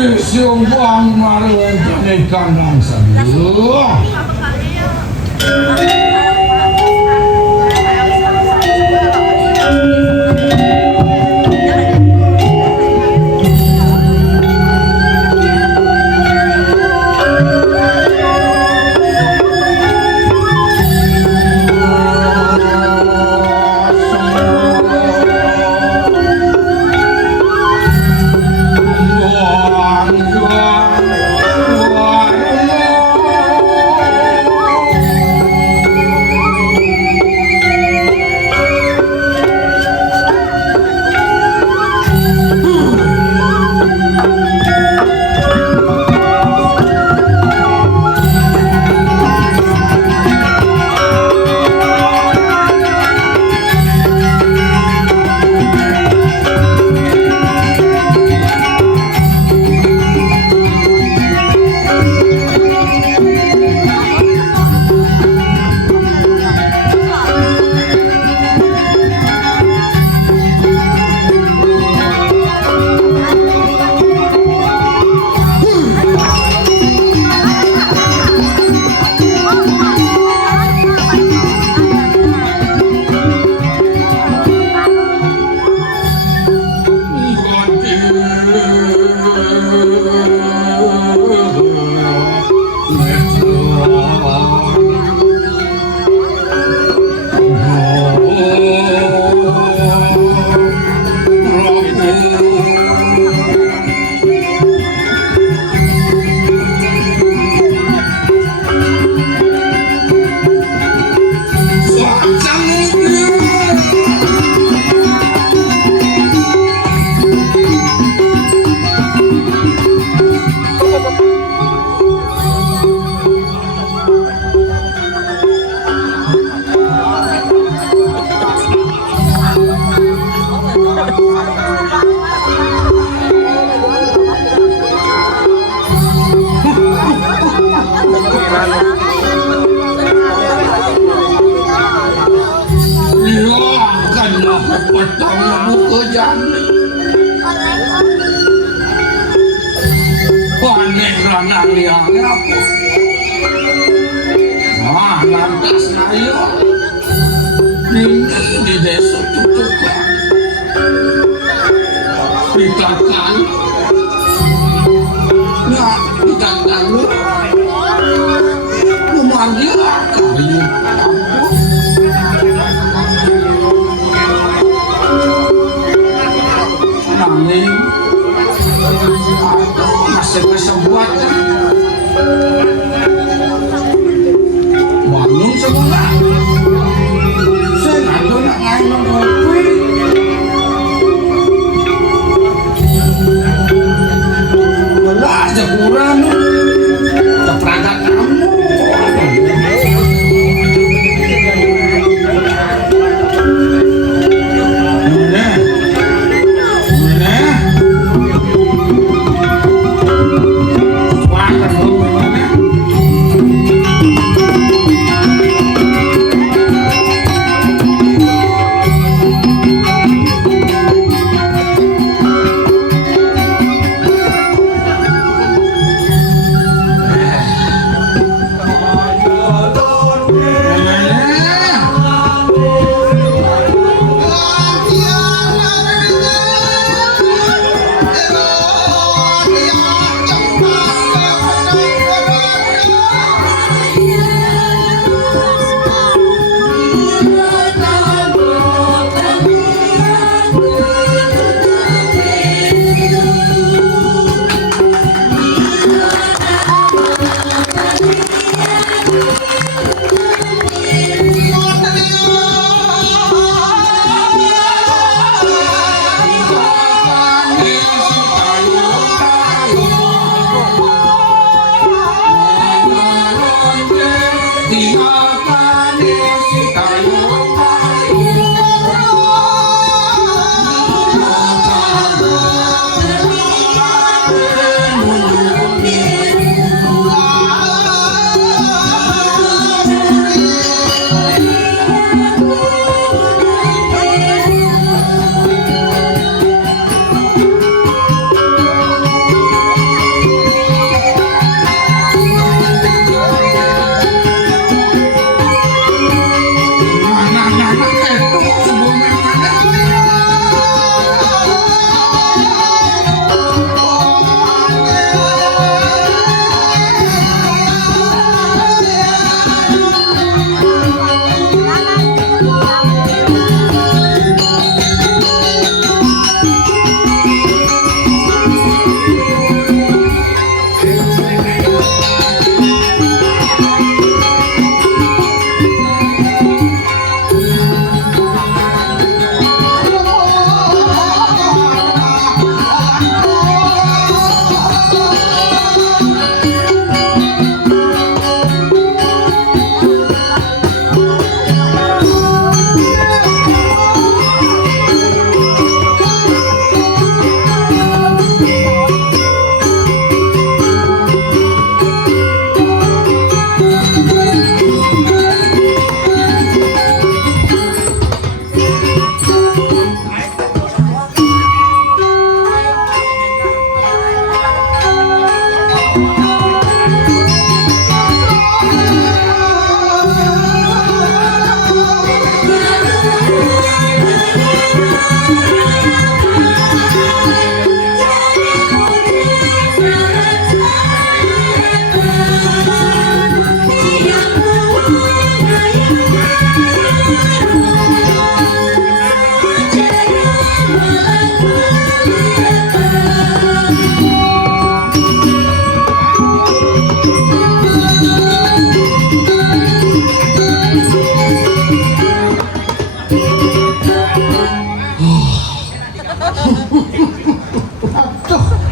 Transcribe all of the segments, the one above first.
Sumpah maruan kene kandang saduh.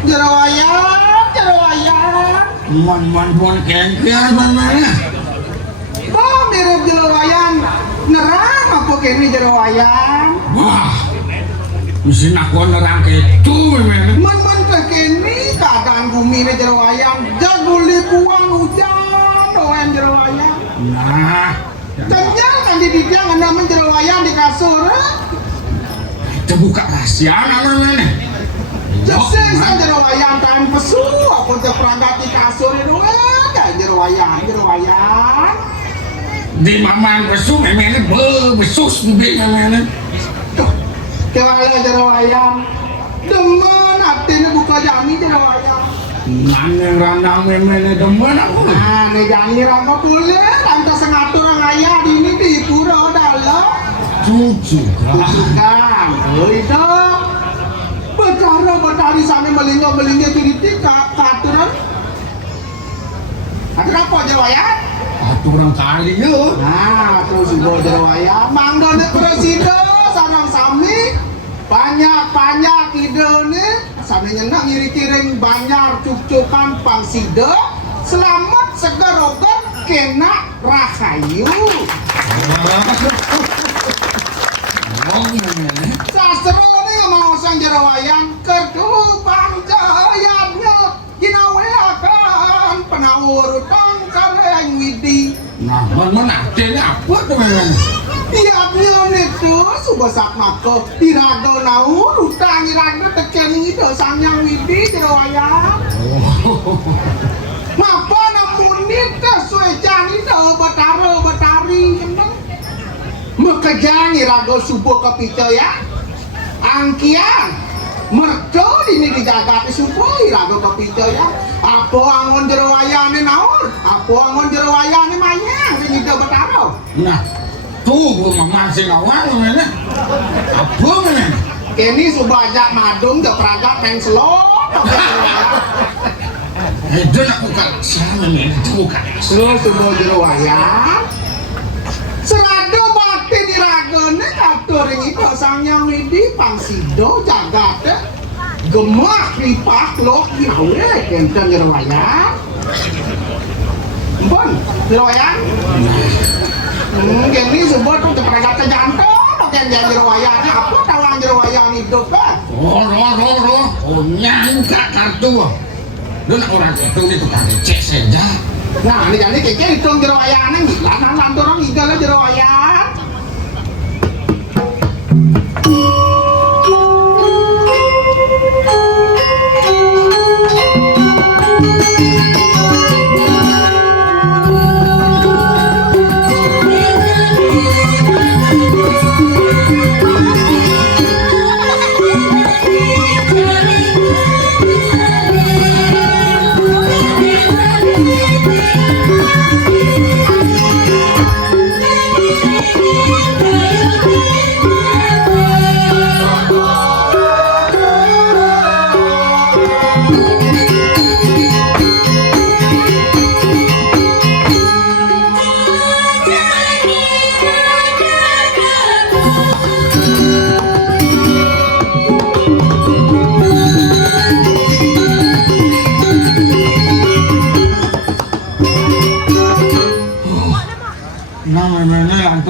Jerawayan. Man kengkir mana? Kok mirip jerawayan? Nerang apa kini jerawayan? Wah, mesin aku nerang itu memang. Men kekini keadaan bumi ini jerawayan. Jaguli buang hujan doang jerawayan. Nah, Kenyang kan di bidang anda jerawayan di kasur. itu buka rahasia namanya. Jesen sa jerawayan kan pesu. Aku terperangkat di kasur itu kan jerawayan. Di mamang besu memang besus bibir memang. Kewala jerawayan. Demen hatinya buka jami jerawayan. Nang randang memang demen aku. Nah, nih jami rangka boleh. Anta sengatur orang ayah di ini di pura dalam. Cucu. Bukan, itu bercara sana melingga kritik aturan. Ada apa jerawayan? Aturan kali ya. Nah, terus ibu jerawayan. Manggone presiden sarang sami banyak ide nih. Sami nyenang ngiri-kiring banyak cuk-cukan pangsida. Selamat segar obat kena rahayu. Sastra ini ngomong sang jerawayan kedua panjayanya ginawakan penawur pangkareng widi. Nah, mana artinya apa tuh memang? Tiapnya itu subasak mako dirago naur utang irago tekening itu sanyang widi jerawayan. Mapa namun itu suecan itu batari Mekejang irago subuh kepicoya angkian merdo ini dijagati subuh irago kepicoya apa angon jerawayane naur apa angon jerawayane manyang ini ide bataro. Nah, tuh gua masih awal mana? Apa mana? Kini subajak madung ke peragak neng selok. Itu nak buka sama nih, itu buka. Lo subuh jerawayan. Serado bakti diragone katuring itu sangyang widi pangsido jagate gemah lipah lo kiawe kenten jerawayan. Bon, jerawayan. Kini subuh tuh ke peragak jantung. Kan jerawayan apa tawang jerawayan itu kan? Oh, nyangka kartu. Dan orang itu tukang cek saja. Nah, ini jadi keke hitung jerawayan nih. Lanang orang igal jerawayan.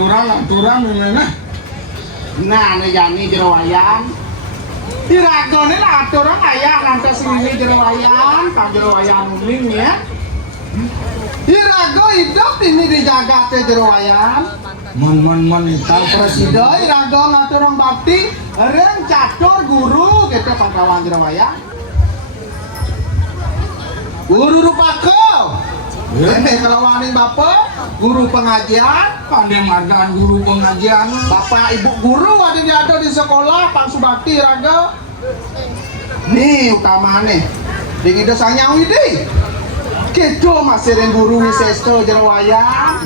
Lanturan memang. Nah, ini jani jerawayan. Diragone lah aturan ayah lantas ini jerawayan, kan jerawayan uming ya. Irago hidup ini dijaga teh jerawayan. Man itu Presiden irago ngaturang bakti, reng catur guru gitu pangkawan jerawayan. Guru rupako. Kalau wani bapak, guru pengajian, pandai magang guru pengajian. bapak ibu guru ada di sekolah, Pak Subakti raga. Nih utama nih, di ide sanyang widi. Kedo masih ren guru wisesto jerawayan.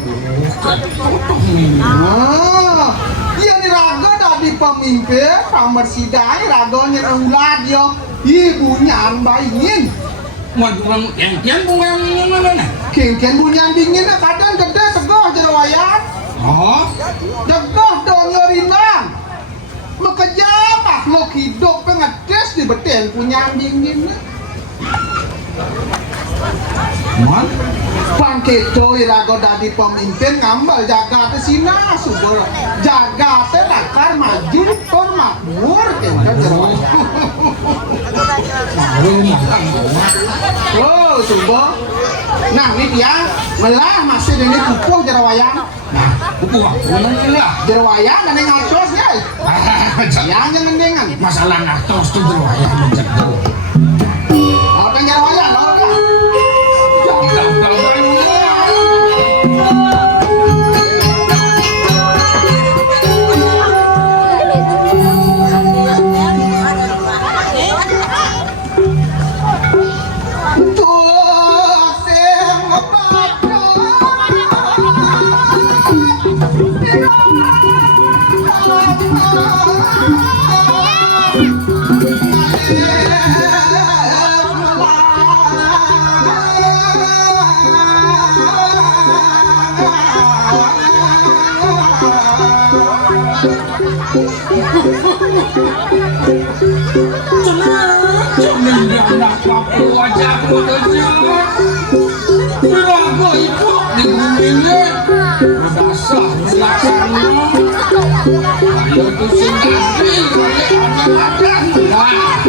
Nah, dia di raga dari pemimpin, kamar sidai ragonya ulat yo, ibunya bayin. Mau yang bunga mana? Kengken bunyan dingin kadang gede segah jerawayan. Oh, Degah dong nyorinan. Mekejam makhluk hidup pengedes di betel punya dingin. Man, Bang Kedo irago dadi pemimpin ngambal jaga sina subur jaga nakar maju tur makmur kengka jero. Oh subur. Nah ini dia melah masih ini kupuh jero wayang. nah, kupu aku lah. Jero wayang dan ngacos guys. Yang ngendengan. Masalah ngatos tuh dulu ya mencet dulu. Orang jero wayang orang. Anak Papua jago terjun. Berago ibu di bumi ini. Berdasar melaksana. Ayo tu sendiri oleh anak-anak.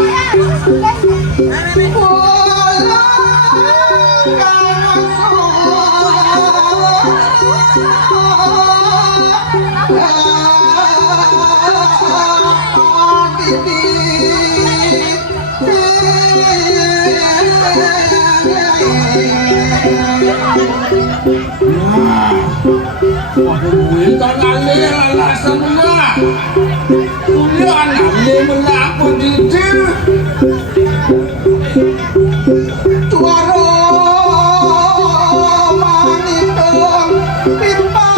Bukan alih alasan lah. Bukan alih melaku diri. Tuaro manitong pipa.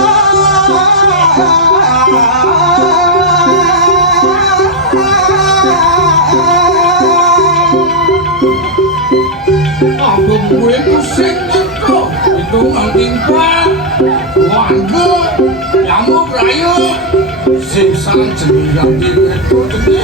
Aku gue pusing itu. Itu mengtimpang. Warga yang mau berayu. Simsan cenderung diri itu tadi.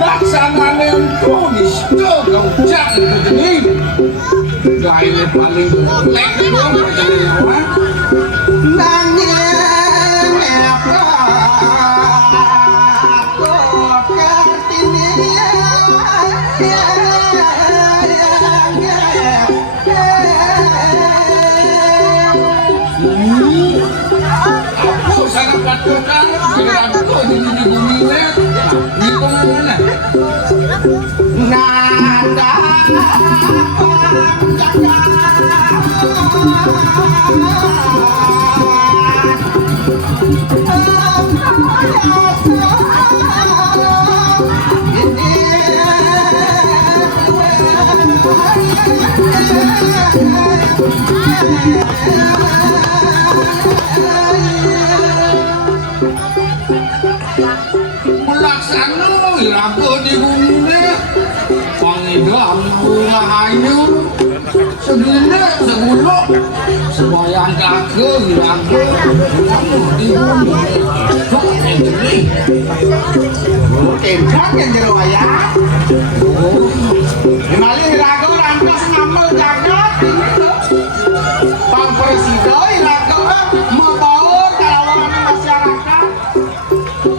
Laksanane untuk nisto gaujak itu jadi gaya paling lek dong jadi apa Nanging apa kok kartini aku sangat patukan segera dulu di bumi ini itu mana nada melaksana irago di bumi ini pangidam rahayu segini seguluk sembahyang kake irago di bumi ini Kentang yang jero wayang. Kembali irago lantas ngambil jagat. Bang Presiden irago membaur kalawan masyarakat.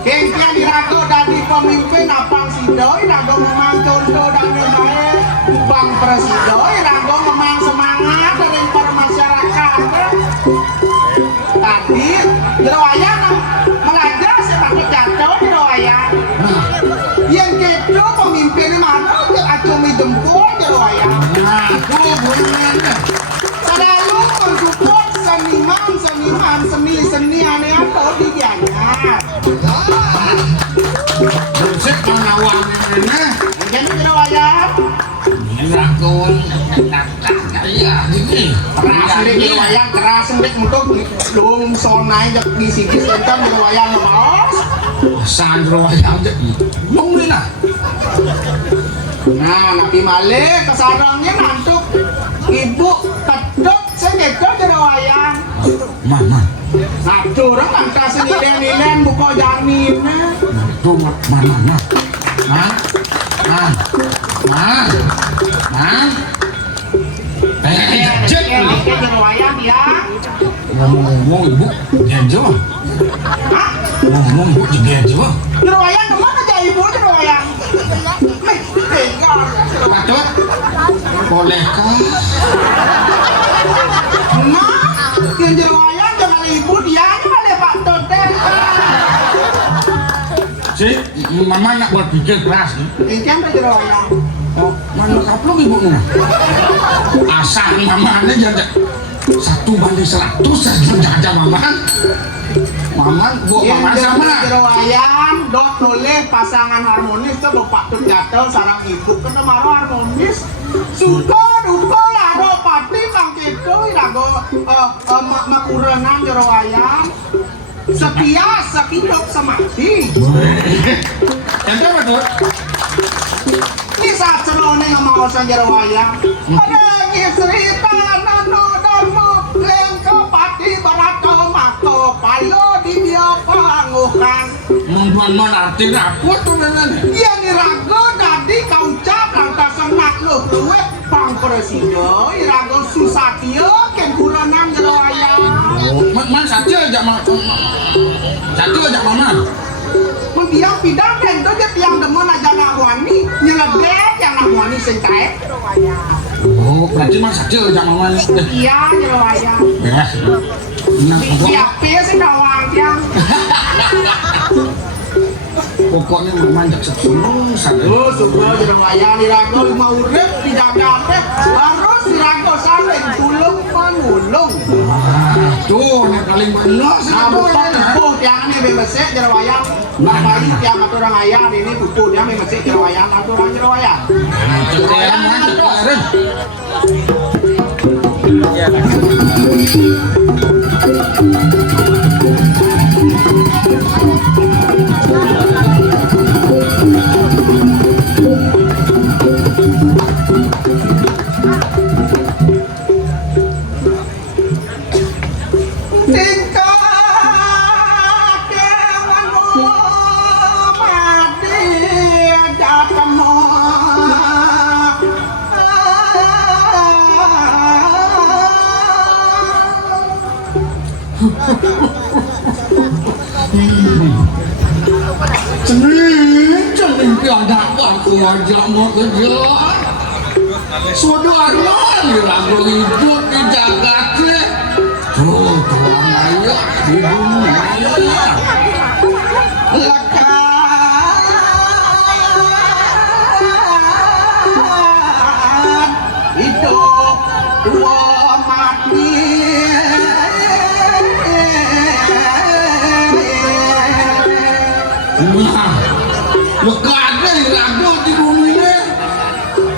Kengkian irago dari pemimpin apang sido irago memang contoh dan baik. Bang Presiden irago memang semangat dari masyarakat. Tadi jero wayang mengajar sebagai jatuh jero wayang. Yang kedo pemimpin mana acumi jempol jero wayang. nah aku boleh Selalu mensupport seniman seni aneh atau digianyar. musik mengawal ini Jadi jero wayang irago iya ini keras ndek jero wayang keras ndek untuk dong sonai jak di sini sentam jero wayang bos. Sandro wayang aja ngomongin lah. Nah, nabi malih kesarangnya nantuk ibu kedok sengekor jero wayang. Man. Nah, orang angka senilen-nilen buka jaminnya. Tuh, man. Jet jero wayang ya. ngomong ibu genjo. Hah? Ngomong ibu genjo. Jero wayang kemana aja ibu jero wayang? Patut. Bolehkah? Nah, yang jero wayang jangan ibu dia kali Pak Toten. Si, mama nak buat pikir keras nih. Kincang jero wayang. Oh, mana kaplok ibunya? Asal mamanya jangan 1:100 saja jaga maman. Maman, bu maman sama. Jero wayang, dok noleh pasangan harmonis tuh bapak tuh jatuh sarang ibu kan maro harmonis. Suka duka lah do pati mang kitu lago makurenan jero wayang. Setia sehidup semati. Ente betul. Bisa celone ngomong sang jero wayang. Ada cerita nano darmo lengko pati barato mako palo di dia pangukan. Mon arti apa tuh nenek? Dia nirago dadi kaucap lantas senak lu luwe pang presiden irago susatio ken kuranan jero wayang. Oh, man saja aja satu aja mama. Mendiang pidang dan itu dia tiang demon aja nak wani nyeledek yang nak wani sengkai jero wayang. Oh, berarti man saja aja mama nih. Iya jero wayang. Ya. Siapa sih nawang tiang? Pokoknya mama jak seneng saja. Oh, suka jero wayang dirago lima urip dijaga teh harus dirago sampai tulung panulung. Tuh, yang paling benar sih. Buku tiang ini bebesek jero wayang. Bapak ini tiang aturan ayah ini buku dia bebesek jero wayang aturan jero wayang. Keren. Cening tiada waktu aja mau kerja. Saudara dirago hidup di Jakarta. Tuh, tuang ayo di dunia. Lekan hidup dua mati. Lega ada lagu di bumi ini.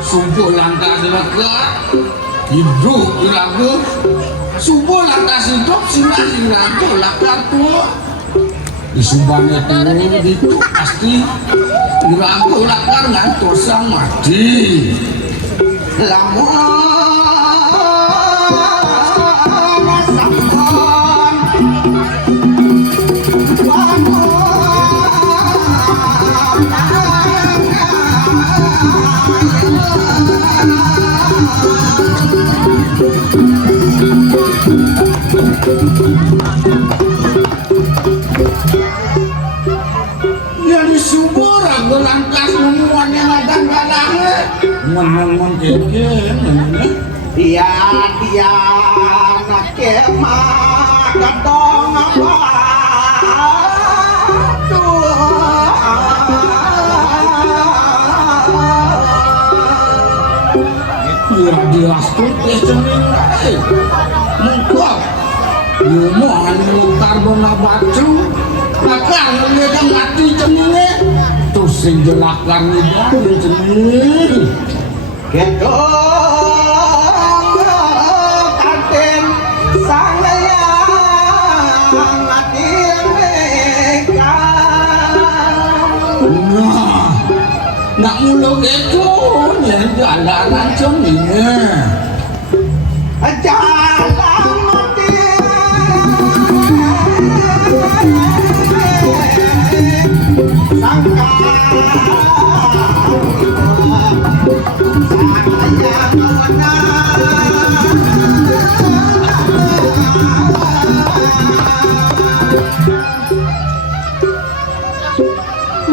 Subuh lantas lega, hidup di lagu. Subuh lantas hidup silah di lagu lagu tua. Di subahnya itu pasti di lagu lagu ngantor sang mati. Lamun ya di subur aku lantas memuan yang ada kalahnya mon keke dia nak kemak kadong apa ya jelas tuh cening muka mau karbon batu nakar ngedang mati ceningnya terus sing jelakan ngedang cening gedong kanten sang layang mati mereka nak mulu itu ya jalanan ceminya jalan mati sangka saya kawana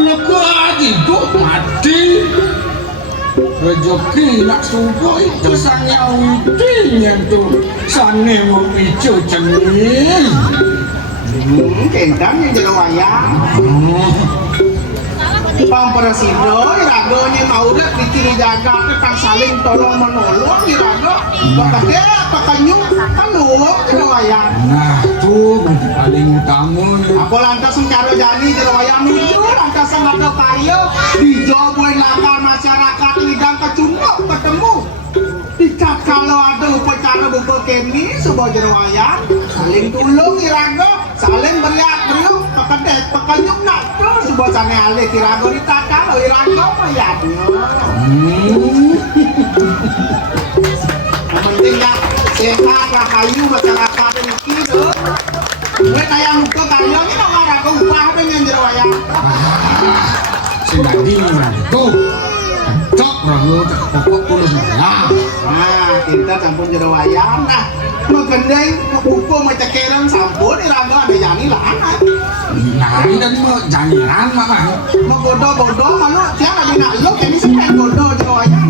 lega hidup mati rezeki nak subuh itu sanya utin tu sana mau picu cengil kentang yang jadi wayang Bang Presido, iragonya mau udah diciri jaga tentang saling tolong menolong irago bakatnya pakanyung kanung jadi wayang nah tuh paling utama apa lantas mencari jani jadi wayang lucu lantas ada kayu dijoboin lakar masyarakat lidang kecunduk ketemu dicat kalau ada upacara bubur kemi sebuah jadi wayang saling tulung irago saling beriak beriuk pakadek pakanyung nak terus sebuah sana alih irago ditakar irago mayatnya yang penting ya sehat rahayu masyarakat ini tuh gue tayang muka kayu ini mau ngarago upah dengan jadi wayang sedadi itu cocok ragu pokok tulus lah nah kita campur jadi wayang nah mengendeng buku macam kerang sampun irago ada jani lah nari dan mau janjiran mama mau bodoh malu tiap ada nak lo ini sampai bodoh jadi wayang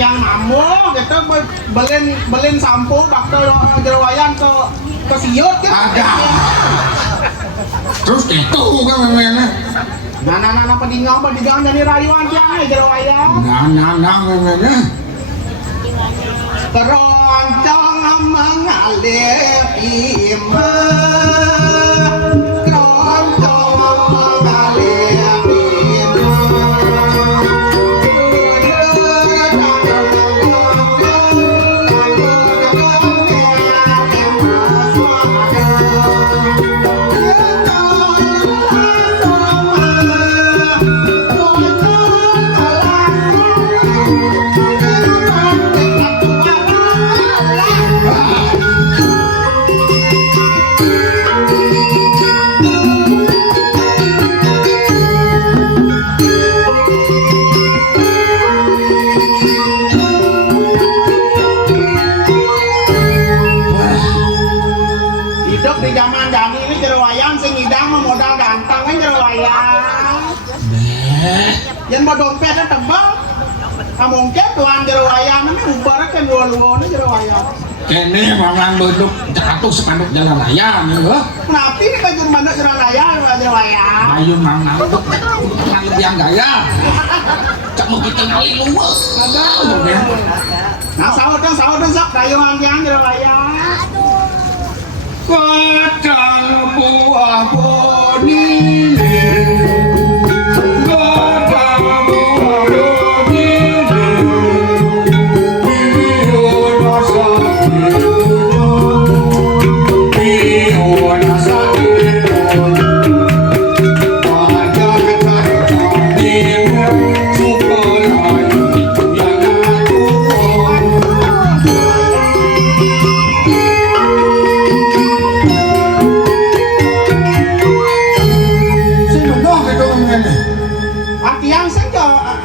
yang mamu gitu belin sampo bakal jerwayan ke siut gitu ada terus itu kan memangnya nah pedingang dari rayuan tiangnya jerwayan nah memangnya keroncong mengalir iman keroncong mengalir yang mau dompetnya tebal, mungkin tuan jerwayang ini ubar kan dua-duanya jerwayang. Kene mamang beduk jatuh sepanduk jalan raya nih loh. Kenapa ini kan cuma jalan raya jerwayang? Ayo mamang beduk lebih yang gaya. Cak mau kita ngali luwes. Nah sahur dong sok dayung yang jerwayang. Kacang buah boni.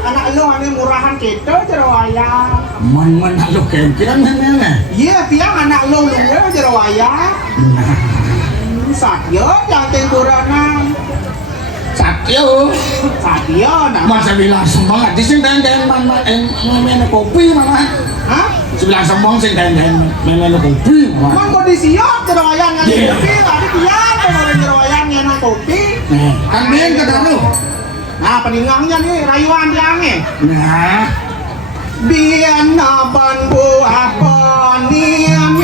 anak lo ane murahan kita jero wayang. Man lo kemkiran mana? Iya tiang anak lo luwe jero wayang. Satyo yang tengkuranan. Satyo. Satyo nah. Masa bilang semangat di sini dan mana kopi mama. Hah? Sebilang sembong sing dan mana kopi mama. Man kondisi yo jero wayang yang kopi tadi tiang orang jero wayang yang kopi. Kan dia kata lu. Nah peningangnya nih rayuan tiangnya. Nah. Bian naban buah poniam.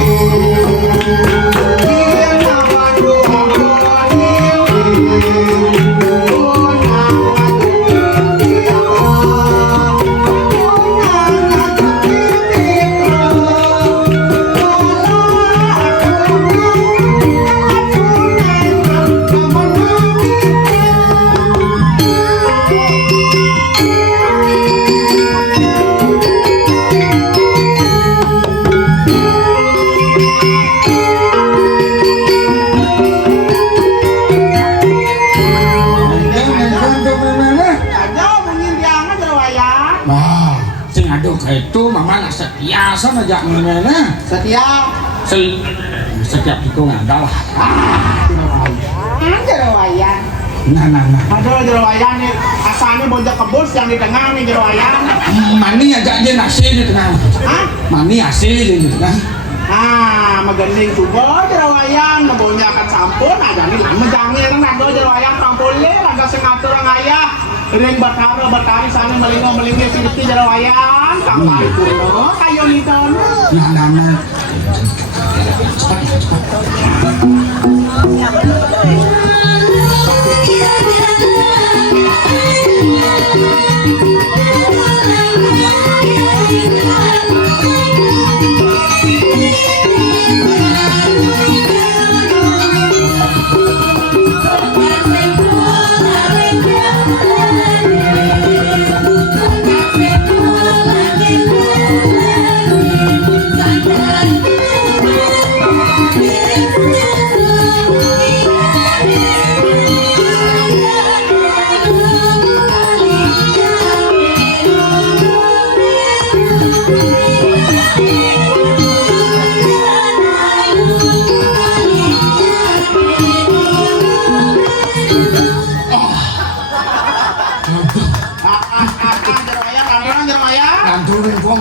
Bian naban buah poniam. Itu mama nak setia sana jak mana? Setia. Setiap itu ada lah. Jero wayang. Nah. Aduh jero wayang nih asalnya bocah kebus yang di tengah nih jero wayang. Mani aja dia nasi di tengah. Hah? Mani asli di tengah. Magaling juga jero wayang, ngebonnya akan sampun, aja nih lama jangan nado jero wayang sampun le, ada sengatur orang ayah. Ring batari sana melingo sirti jero wayang, kampai kuno, kayo nito. Nah. Kanturin kok